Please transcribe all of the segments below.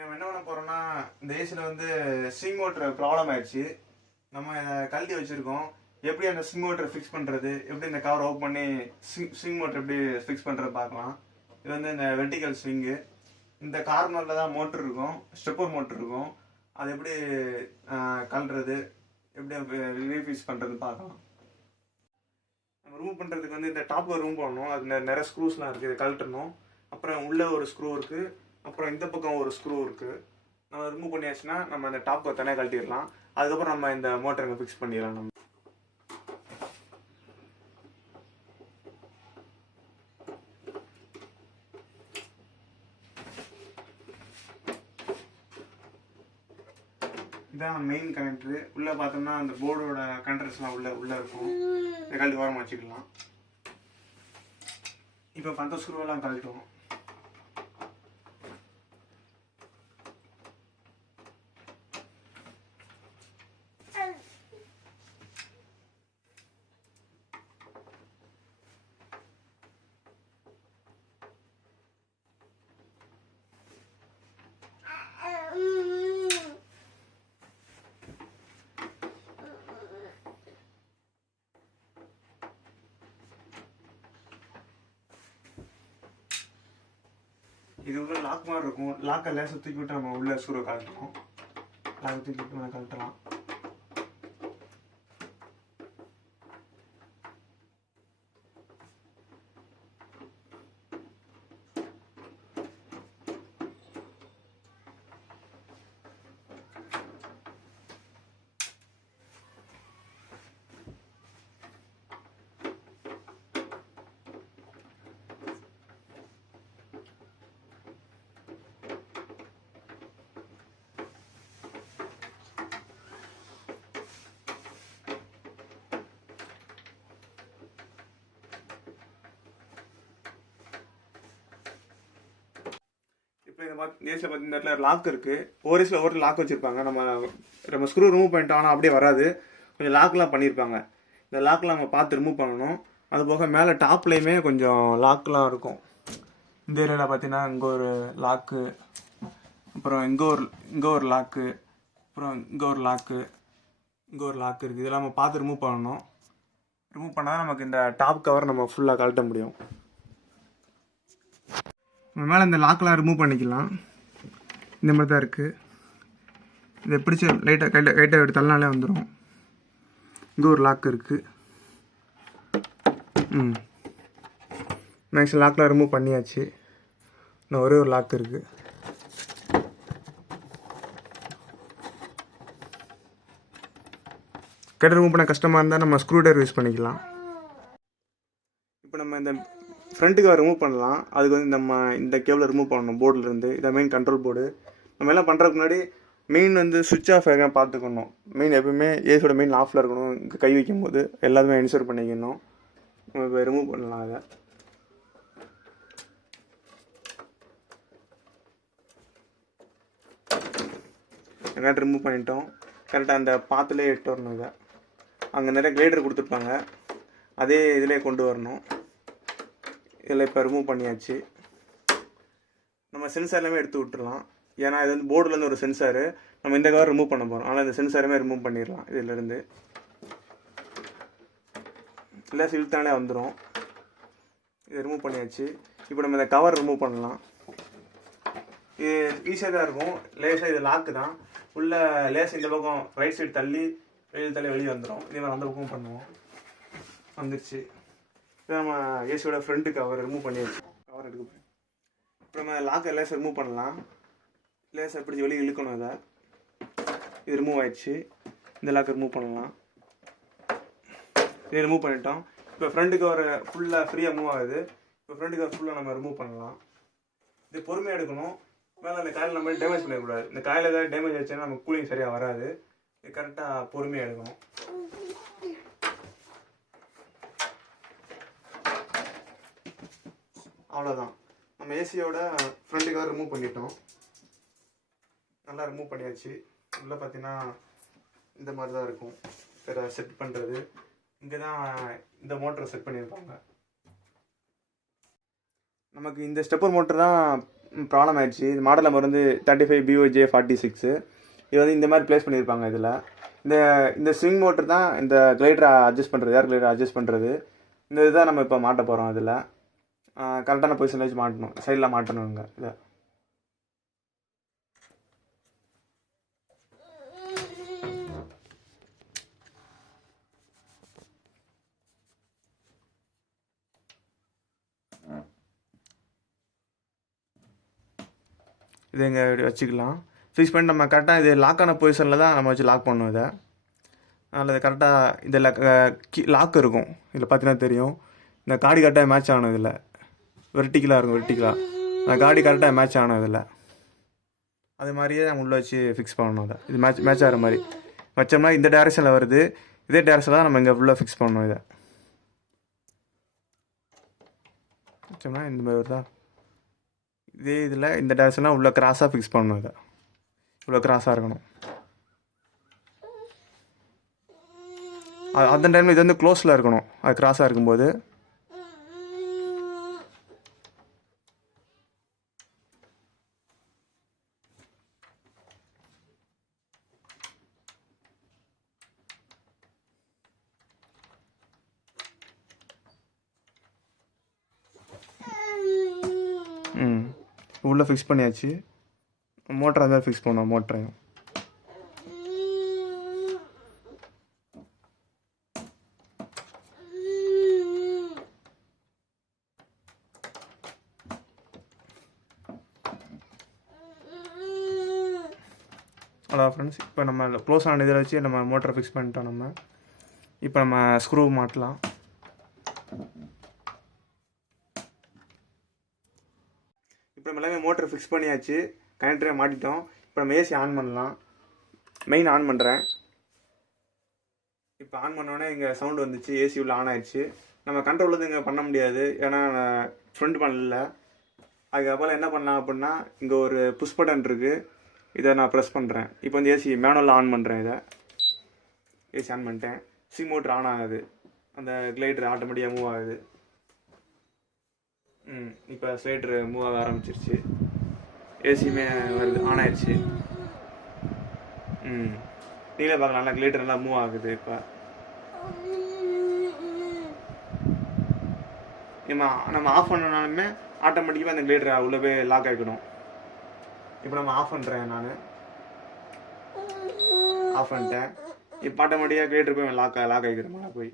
நம்ம என்ன பண்ண போகிறோம்னா, இந்த ஏசியில் வந்து ஸ்விங் மோட்டர் ப்ராப்ளம் ஆயிடுச்சு. நம்ம இதை கழட்டி வச்சுருக்கோம். எப்படி அந்த ஸ்விங் மோட்டரை ஃபிக்ஸ் பண்ணுறது, எப்படி இந்த கவர் ஓப்பன் பண்ணி ஸ்விங் மோட்டர் எப்படி ஃபிக்ஸ் பண்ணுறது பார்க்கலாம். இது வந்து இந்த வெர்டிக்கல் ஸ்விங்கு. இந்த கார்னரில் தான் மோட்ரு இருக்கும், ஸ்டெப்பர் மோட்ரு இருக்கும். அது எப்படி கழட்டுறது, எப்படி ரீஃபிக்ஸ் பண்ணுறது பார்க்கலாம். நம்ம ரிமூவ் பண்ணுறதுக்கு வந்து இந்த டாப் ரிமூவ் பண்ணணும். அது நிறைய ஸ்க்ரூஸ்லாம் இருக்குது, இதை கழட்டணும். அப்புறம் உள்ளே ஒரு ஸ்க்ரூ இருக்குது, அப்புறம் இந்த பக்கம் ஒரு ஸ்க்ரூ இருக்குது. நம்ம ரிமூவ் பண்ணியாச்சுன்னா நம்ம அந்த டாப் தனியாக கழட்டிடலாம். அதுக்கப்புறம் நம்ம இந்த மோட்டரை ஃபிக்ஸ் பண்ணிடலாம். நம்ம இதான் மெயின் கனெக்டரு. உள்ளே பார்த்தோம்னா அந்த போர்டோட கனெக்டர்ஸ்லாம் உள்ளே இருக்கும். இதை கழட்டி ஓரமாக வச்சுக்கலாம். இப்போ அந்த ஸ்க்ரூவெல்லாம் கழட்டுவோம். இது உள்ள லாக் மாதிரி இருக்கும். லாக்கை லேசாக தூக்கி விட்டு நம்ம உள்ள ஸ்க்ரூவை கழட்டுவோம். லாக்கை தூக்கி விட்டு நம்ம கழட்டலாம். ஏசியில் பார்த்து இந்த இடத்துல லாக் இருக்குது. ஒவ்வொரு ஏசியில் ஒவ்வொரு லாக் வச்சுருப்பாங்க. நம்ம ஸ்க்ரூ ரிமூவ் பண்ணிட்டோம், ஆனால் அப்படியே வராது. கொஞ்சம் லாக்லாம் பண்ணியிருப்பாங்க. இந்த லாக்லாம் நம்ம பார்த்து ரிமூவ் பண்ணணும். அது போக மேலே டாப்லேயுமே கொஞ்சம் லாக்லாம் இருக்கும். இந்த ஏரியாவில் பார்த்தீங்கன்னா இங்கே ஒரு லாக்கு, அப்புறம் இங்கே ஒரு லாக்கு, அப்புறம் இங்கே ஒரு லாக்கு இருக்குது. இதெல்லாம் நம்ம பார்த்து ரிமூவ் பண்ணணும். ரிமூவ் பண்ணால் நமக்கு இந்த டாப் கவர் நம்ம ஃபுல்லாக கழட்ட முடியும். நம்ம மேலே இந்த லாக்கெலாம் ரிமூவ் பண்ணிக்கலாம். இந்த மாதிரி தான் இருக்குது. இதை பிடிச்சி லைட்டாக எடுத்தாலே வந்துடும். இங்கே ஒரு லாக் இருக்குது. மேக்ஸிமம் லாக்கெலாம் ரிமூவ் பண்ணியாச்சு. இன்னும் ஒரே ஒரு லாக் இருக்குது. கட்டை ரிமூவ் பண்ண கஷ்டமாக இருந்தால் நம்ம ஸ்க்ரூ ட்ரைவர் யூஸ் பண்ணிக்கலாம். இப்போ நம்ம இந்த ஃப்ரண்ட் கவர் ரிமூவ் பண்ணலாம். அதுக்கு வந்து நம்ம இந்த கேபிளை ரிமூவ் பண்ணணும் போர்டிலேருந்து. இதை மெயின் கண்ட்ரோல் போர்டு. நம்ம எல்லாம் பண்ணுறதுக்கு முன்னாடி மெயின் வந்து சுவிட்ச் ஆஃப் ஆகிற பார்த்துக்கணும். மெயின் எப்பவுமே ஏசியோட மெயின் ஆஃபில் இருக்கணும். இங்கே கை வைக்கும் போது எல்லாத்துமே இன்சர்ட் பண்ணிக்கணும். நம்ம இப்போ ரிமூவ் பண்ணலாம். அதை எங்காட்டு ரிமூவ் பண்ணிட்டோம். கரெக்டாக அந்த பாத்துலேயே எட்டு வரணும். இதை அங்கே நிறைய கிளைடர் கொடுத்துருப்பாங்க, அதே இதிலே கொண்டு வரணும். இதில் இப்போ ரிமூவ் பண்ணியாச்சு. நம்ம சென்சார் எல்லாமே எடுத்து விட்டுடலாம். ஏன்னா இது வந்து போர்டுலேருந்து ஒரு சென்சாரு. நம்ம இந்த கவர் ரிமூவ் பண்ண போகிறோம். ஆனால் இந்த சென்சாருமே ரிமூவ் பண்ணிடலாம். இதிலேருந்து இல்லை இழுத்தாலே வந்துடும். இதை ரிமூவ் பண்ணியாச்சு. இப்போ நம்ம இந்த கவர் ரிமூவ் பண்ணலாம். இது ஈஸியாக தான் இருக்கும். லேசாக இது லாக்கு தான். உள்ள லேசாக இந்த பக்கம் ரைட் சைடு தள்ளி வெளியே வந்துடும். இதே மாதிரி அந்த பக்கம் பண்ணுவோம். வந்துடுச்சு. இதை நம்ம ஏசியோட ஃப்ரண்ட்டு கவர் ரிமூவ் பண்ணியாச்சு. கவர் எடுக்க போகிறேன். இப்போ நம்ம லாக்கை லேசாக ரிமூவ் பண்ணலாம். லேசாக பிடிச்சி வெளியே இழுக்கணும். இதை இது ரிமூவ் ஆயிடுச்சு. இந்த லாக்கை ரிமூவ் பண்ணலாம். இதை ரிமூவ் பண்ணிட்டோம். இப்போ ஃப்ரண்ட் கவர் ஃபுல்லாக ஃப்ரீயாக மூவ் ஆகுது. இப்போ ஃப்ரண்ட் கவர் ஃபுல்லாக நம்ம ரிமூவ் பண்ணலாம். இது பொறுமையாக எடுக்கணும். மேலே அந்த காயில் நம்ம டேமேஜ் பண்ணிடக்கூடாது. இந்த காயில் ஏதாவது டேமேஜ் ஆச்சுன்னா நமக்கு கூலிங் சரியாக வராது. இது கரெக்டாக பொறுமையாக எடுக்கணும். அவ்வளோதான். நம்ம ஏசியோட ஃப்ரண்ட் கவர் ரிமூவ் பண்ணிட்டோம். நல்லா ரிமூவ் பண்ணியாச்சு. உள்ளே பார்த்தீங்கன்னா இந்த மாதிரி தான் இருக்கும். வேறு செட் பண்ணுறது இங்கே தான் இந்த மோட்டரை செட் பண்ணியிருப்பாங்க. நமக்கு இந்த ஸ்டெப்பர் மோட்டர் தான் ப்ராப்ளம் ஆயிடுச்சு. இது மாடல் நம்பர் வந்து 35BOJ46. இது வந்து இந்த மாதிரி ப்ளேஸ் பண்ணியிருப்பாங்க. இதில் இந்த இந்த ஸ்விங் மோட்டர் தான் இந்த கிளைடரை அட்ஜஸ்ட் பண்ணுறது, ஏர் கிளைடரை அட்ஜஸ்ட் பண்ணுறது. இந்த இதுதான் நம்ம இப்போ மாட்ட போகிறோம். இதில் கரெக்டான பொசிஷனில் வச்சு மாட்டணும், சைடில் மாட்டணுங்க. இதை இதை இங்கே வச்சுக்கலாம். ஃபிக்ஸ் பண்ணி நம்ம கரெக்டாக இது லாக்கான பொசிஷனில் தான் நம்ம வச்சு லாக் பண்ணணும். இதை அதில் இது கரெக்டாக இதில் லாக் இருக்கும். இதில் பார்த்தீங்கன்னா தெரியும், இந்த காடி கரெக்டாக மேட்ச் ஆகணும். இதில் வெர்டிக்கலாக இருக்கும், வெர்டிக்கலாக அந்த காடி கரெக்டாக மேட்ச் ஆகணும். இதில் அது மாதிரியே நம்ம உள்ளே வச்சு ஃபிக்ஸ் பண்ணணும். அதை இது மேட்ச் ஆகிற மாதிரி வச்சோம்னா இந்த டேரெக்ஷனில் வருது, இதே டேரெக்ஷனில் தான் நம்ம இங்கே ஃபுல்லாக ஃபிக்ஸ் பண்ணணும். இதை வச்சோம்னா இந்த மாதிரி வருதா, இதே இதில் இந்த டேரெக்ஷன்லாம் உள்ள கிராஸாக ஃபிக்ஸ் பண்ணணும். இதை இவ்வளோ கிராஸாக இருக்கணும். அந்த டைமில் இது வந்து க்ளோஸில் இருக்கணும். அது கிராஸாக இருக்கும்போது உள்ளே ஃபிக்ஸ் பண்ணியாச்சு. மோட்டர் அந்த மாதிரி ஃபிக்ஸ் பண்ணோம். மோட்டரையும் அதான் ஃப்ரெண்ட்ஸ், இப்போ நம்ம க்ளோஸ் ஆன இதில் வச்சு நம்ம மோட்டரை ஃபிக்ஸ் பண்ணிட்டோம். நம்ம இப்போ நம்ம ஸ்க்ரூ மாட்டலாம். இப்போ நம்ம எல்லாமே மோட்டரை ஃபிக்ஸ் பண்ணியாச்சு, கனெக்டரை மாட்டிட்டோம். இப்போ நம்ம ஏசி ஆன் பண்ணலாம். மெயின் ஆன் பண்ணுறேன். இப்போ ஆன் பண்ணோடனே இங்கே சவுண்டு வந்துச்சு, ஏசி உள்ள ஆன் ஆயிடுச்சு. நம்ம கண்ட்ரோல் வந்து இங்கே பண்ண முடியாது, ஏன்னா ஃப்ரண்ட் பண்ணல. அதுக்கப்புறம் என்ன பண்ணலாம் அப்படின்னா, இங்கே ஒரு புஷ் பட்டன் இருக்குது, இதை நான் ப்ரெஸ் பண்ணுறேன். இப்போ வந்து ஏசி மேனுவலில் ஆன் பண்ணுறேன். இதை ஏசி ஆன் பண்ணிட்டேன். ஸ்விங் மோட்டர் ஆன் ஆகுது, அந்த கிளைடர் ஆட்டோமேட்டிக்காக மூவ் ஆகுது. இப்போ ஸ்லைடர் மூவ் ஆக ஆரம்பிச்சிருச்சு. ஏசியுமே வருது, ஆன் ஆயிடுச்சு. நீங்களே பார்க்கலாம், நல்லா கிளைடர் நல்லா மூவ் ஆகுது. இப்போ நம்ம ஆஃப் பண்ணனாலுமே ஆட்டோமேட்டிக்காக அந்த கிளைடர் உள்ளே போய் லாக் ஆகிக்கணும். இப்போ நம்ம ஆஃப் பண்ணுறேன், நான் ஆஃப் பண்ணிட்டேன். இப்போ ஆட்டோமேட்டிக்காக கிளைடர் போய் லாக் ஆகிக்கிறேன். மேலே போய்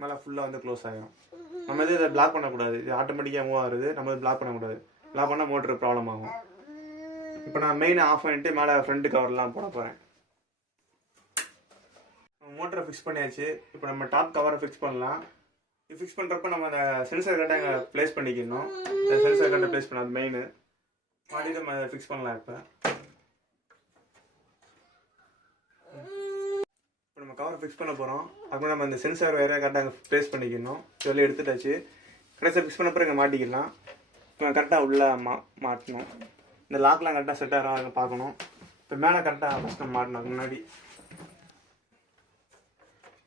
மேலே ஃபுல்லாக வந்து க்ளோஸ் ஆகிடும். நம்ம எதுவும் இதை பிளாக் பண்ணக்கூடாது, இது ஆட்டோமேட்டிக்காக மூவ் ஆகுது. நம்ம இது பிளாக் பண்ணக்கூடாது, பிளாக் பண்ணால் மோட்டர் ப்ராப்ளம் ஆகும். இப்போ நான் மெயினை ஆஃப் பண்ணிட்டு மேலே ஃப்ரண்ட் கவர்லாம் போட போகிறேன். மோட்டரை ஃபிக்ஸ் பண்ணியாச்சு. இப்போ நம்ம டாப் கவரை ஃபிக்ஸ் பண்ணலாம். இது ஃபிக்ஸ் பண்ணுறப்ப நம்ம அந்த சென்சர் கரெக்டாக இங்கே ப்ளேஸ் பண்ணிக்கணும். இந்த சென்சர் கரெக்டாக ப்ளேஸ் பண்ணலாம், அது மெயின் மாட்டிட்டு நம்ம அதை ஃபிக்ஸ் பண்ணலாம். இப்போ நம்ம கவர் ஃபிக்ஸ் பண்ண போகிறோம். அதுக்கு நம்ம இந்த சென்சார் வேறு கரெக்டாக அங்கே ப்ளேஸ் பண்ணிக்கணும். சொல்லி எடுத்துட்டாச்சு. கடைசியாக ஃபிக்ஸ் பண்ண பிறகு இங்கே மாட்டிக்கலாம். இப்போ கரெக்டாக உள்ளே மாட்டணும். இந்த லாக்லாம் கரெக்டாக செட் ஆகிற பார்க்கணும். இப்போ மேலே கரெக்டாக ஃபஸ்ட் நம்ம மாட்டணும். முன்னாடி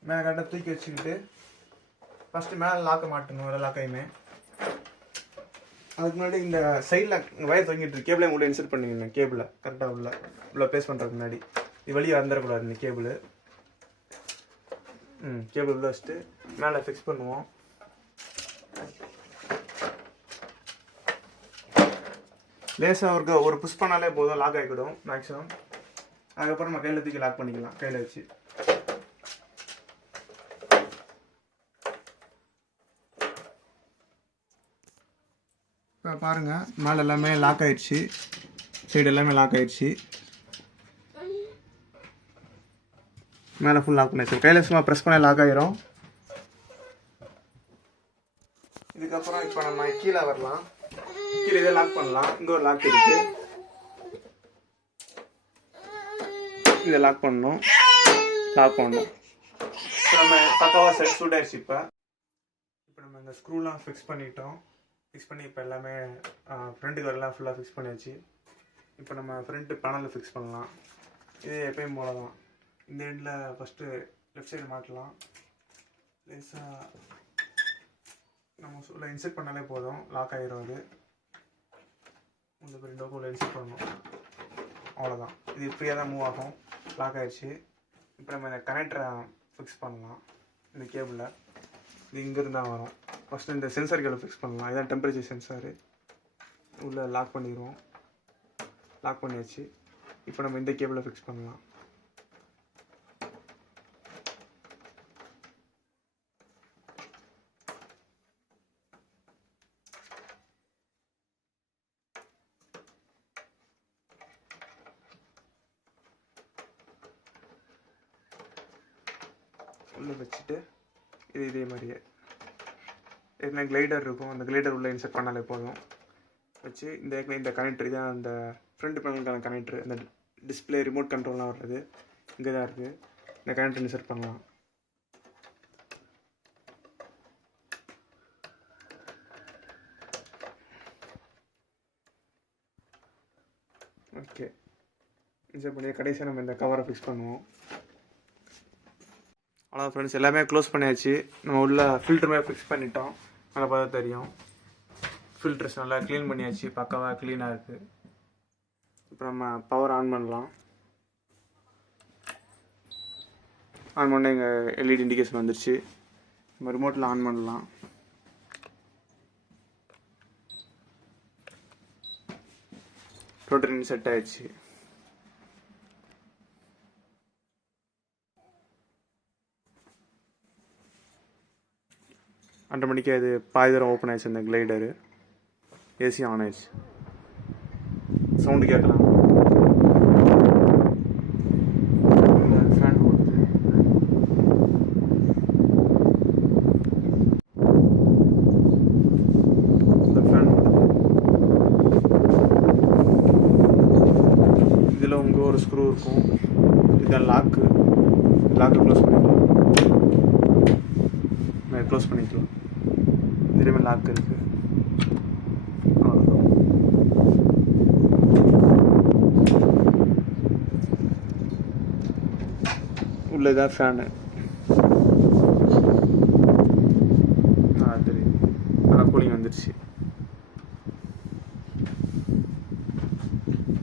மேலே கரெக்டாக தூக்கி வச்சுக்கிட்டு ஃபஸ்ட்டு மேலே லாக்கை மாட்டணும். ஒரு லாக்கையுமே அதுக்கு முன்னாடி இந்த சைடில் வயர் தொங்கிட்டு இருக்கு, கேபிளை கூட இன்சர்ட் பண்ணிக்கணும். கேபிளை கரெக்டாக உள்ள ப்ளேஸ் பண்ணுறதுக்கு முன்னாடி இது வெளியே வந்துடக்கூடாது. இந்த கேபிள் கேபிள் உள்ள வச்சுட்டு மேலே ஃபிக்ஸ் பண்ணுவோம். லேசாக ஒரு புஷ் பண்ணாலே போதும், லாக் ஆகிக்கிடும் மேக்ஸிமம். அதுக்கப்புறம் நம்ம கையில் தூக்கி லாக் பண்ணிக்கலாம், கையில் வச்சு. இப்போ பாருங்கள், மேலே எல்லாமே லாக் ஆகிடுச்சு, சைடு எல்லாமே லாக் ஆகிடுச்சு. மேலே ஃபுல் லாக் பண்ணிடுச்சு. கையில் சும்மா ப்ரெஸ் பண்ண லாக் ஆகிரும். இதுக்கப்புறம் இப்போ நம்ம கீழே வரலாம். கீழே இதே லாக் பண்ணலாம். இங்கே ஒரு லாக் இருக்குது, இதை லாக் பண்ணணும். இப்போ நம்ம பக்காவாக செட் சூட் ஆயிடுச்சு. இப்போ நம்ம இந்த ஸ்க்ரூலாம் ஃபிக்ஸ் பண்ணிட்டோம். ஃபிக்ஸ் பண்ணி இப்போ எல்லாமே ஃப்ரண்ட் கவர்லாம் ஃபுல்லாக ஃபிக்ஸ் பண்ணியாச்சு. இப்போ நம்ம ஃப்ரண்ட்டு பேனலில் ஃபிக்ஸ் பண்ணலாம். இது எப்பயும் போல தான். இந்த எண்டில் ஃபஸ்ட்டு லெஃப்ட் சைடு மாட்டலாம். லேசாக நம்ம ஒன்ஸ் உள்ள இன்செர்ட் பண்ணாலே போதும், லாக் ஆகிரும். அது இந்த விண்டோக்கு உள்ள இன்செர்ட் பண்ணணும், அவ்வளோதான். இது ஃப்ரீயாக தான் மூவ் ஆகும். லாக் ஆகிடுச்சு. இப்போ நம்ம இந்த கனெக்டரை ஃபிக்ஸ் பண்ணலாம். இந்த கேபிளில் இது இங்கேருந்து தான் வரும். ஃபஸ்ட்டு இந்த சென்சார் கேபிள் ஃபிக்ஸ் பண்ணலாம். இதான் டெம்பரேச்சர் சென்சாரு. உள்ளே லாக் பண்ணிடுவோம். லாக் பண்ணியாச்சு. இப்போ நம்ம இந்த கேபிளை ஃபிக்ஸ் பண்ணலாம். உள்ளே வச்சுட்டு இதே மாதிரியே ஏற்கனவே கிளைடர் இருக்கும், அந்த கிளைடர் உள்ளே இன்செர்ட் பண்ணாலே போதும். வச்சு இந்த கனெக்டர் தான் அந்த ஃப்ரண்ட் பேனலுக்கான கனெக்டர். அந்த டிஸ்பிளே ரிமோட் கண்ட்ரோல்லாம் வர்றது இங்கே தான் இருக்குது. இந்த கனெக்டர் இன்செர்ட் பண்ணலாம். ஓகே, இன்செர்ட் பண்ணி கடைசியாக நம்ம இந்த கவரை ஃபிக்ஸ் பண்ணுவோம். அவ்வளோ ஃப்ரெண்ட்ஸ், எல்லாமே க்ளோஸ் பண்ணியாச்சு. நம்ம உள்ள ஃபில்டர் மாதிரி ஃபிக்ஸ் பண்ணிட்டோம். நல்லா பார்த்தா தெரியும். ஃபில்டர்ஸ் நல்லா க்ளீன் பண்ணியாச்சு, பக்காவாக க்ளீனாக இருக்குது. இப்போ நம்ம பவர் ஆன் பண்ணலாம். ஆன் பண்ண எங்கள் எல்இடி இண்டிகேஷன் வந்துருச்சு. நம்ம ரிமோட்டில் ஆன் பண்ணலாம். ரோட்டரி செட் ஆயிடுச்சு. ஆட்டோமேட்டிக்காக இது பாதி தூரம் ஓப்பன் ஆயிடுச்சு. இந்த கிளைடரு ஏசி ஆன் ஆயிடுச்சு. சவுண்டு கேட்கலாம். ஃபேன் ஓடுது. இந்த ஃபேன் ஓடுது. இதில் உங்க ஒரு ஸ்க்ரூ இருக்கும். இதுதான் லாக்கு க்ளோஸ் பண்ணிக்கலாம். க்ளோஸ் பண்ணிக்கலாம். இதுலேயுமே லாக் இருக்குது. அவ்வளோதான். உள்ள இதான் ஃபேனு. தெரியுது, நல்லா கூலிங் வந்துடுச்சு.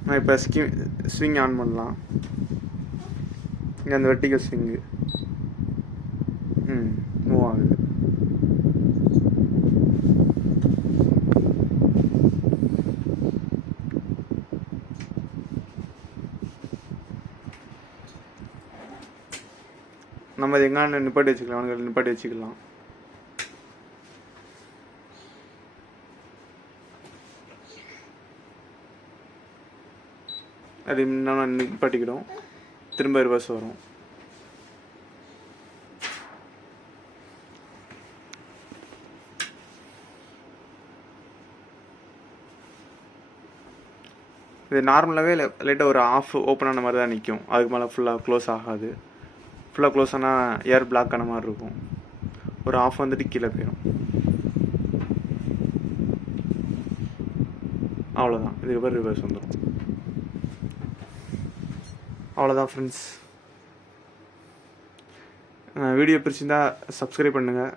நான் இப்போ ஸ்விங் ஆன் பண்ணலாம். இங்கே அந்த வெர்டிகல் ஸ்விங்கு மூவ் ஆகுது. நம்ம அது எங்கே நிப்பாட்டி வச்சுக்கலாம், அவனுக்கு நிப்பாட்டி வச்சுக்கலாம். அது இன்னும் நிப்பாட்டிக்கிடும். திரும்ப ரிவர்ஸ் வரும். இது நார்மலாகவே லைட்டாக ஒரு ஆஃப் ஓப்பன் ஆன மாதிரி தான் நிற்கும். அதுக்கு மேலே ஃபுல்லாக க்ளோஸ் ஆகாது. ஃபுல்லாக க்ளோஸ் ஆனால் ஏர் பிளாக் ஆன மாதிரி இருக்கும். ஒரு ஆஃப் வந்துட்டு கீழே போயிடும். அவ்வளோதான். இதுக்கு அப்புறம் ரிவர்ஸ் வந்துடும். அவ்வளோதான் ஃப்ரெண்ட்ஸ். வீடியோ பிடிச்சிருந்தா சப்ஸ்கிரைப் பண்ணுங்கள்.